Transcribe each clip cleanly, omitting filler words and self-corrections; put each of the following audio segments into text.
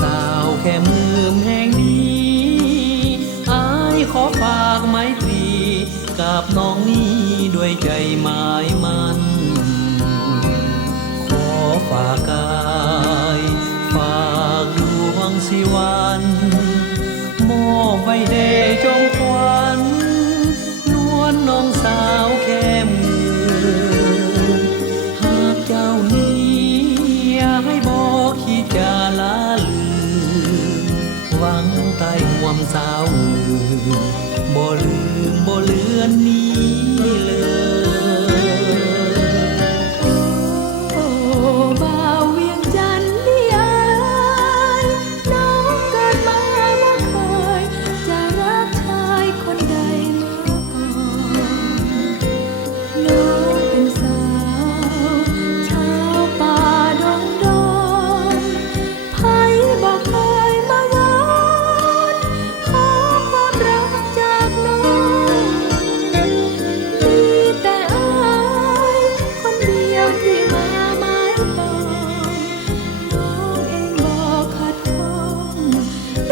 สาวแค่มือแห่งนี้อายขอฝากไมตรีกับน้องนี้ด้วยใจหมายมันขอฝากกายฝากดวงสิวันมอบไว้แด่จงควันนวลน้องสาวแค่มือหากเจ้านี้อย่าให้บอกคิดจะลาลืมหวังใต้ห่วมสาวบ่ลืมบ่เลือนนี้เลยโอ้บ่าวเวียงจันทร์พี่เอ๋ยน้องเกิดมาบ่เคยจะรักชายคนใดมาก่อนน้องเป็นสาวชาวป่าดงดอนไผบ่เคยมาวอนขอความรักจากน้องมีแต่อายคนเดียวที่มาหมายปองน้องเองบอกขัดข้อง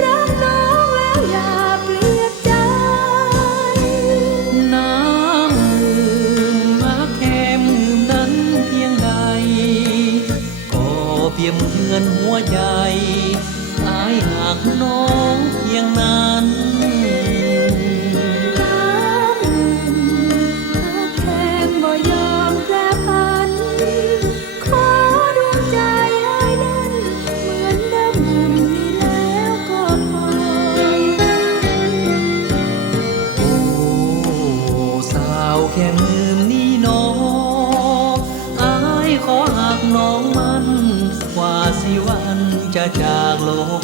รักน้องแล้วอย่าเปลี่ยนใจน้ำมือมาแค่มือนั้นเพียงใดก็เพียงเพื่อนหัวใจอายหากน้องเพียงนั้นน้ำเงินหากแทนบ่ยอมแปรผันขอดวงใจอ้ายนั้นเหมือนเดิมนี้แล้วก็พอ โอ้สาวแค่มือนี้น้องอายขอหักน้องมันกว่าสิวันจะจากโลก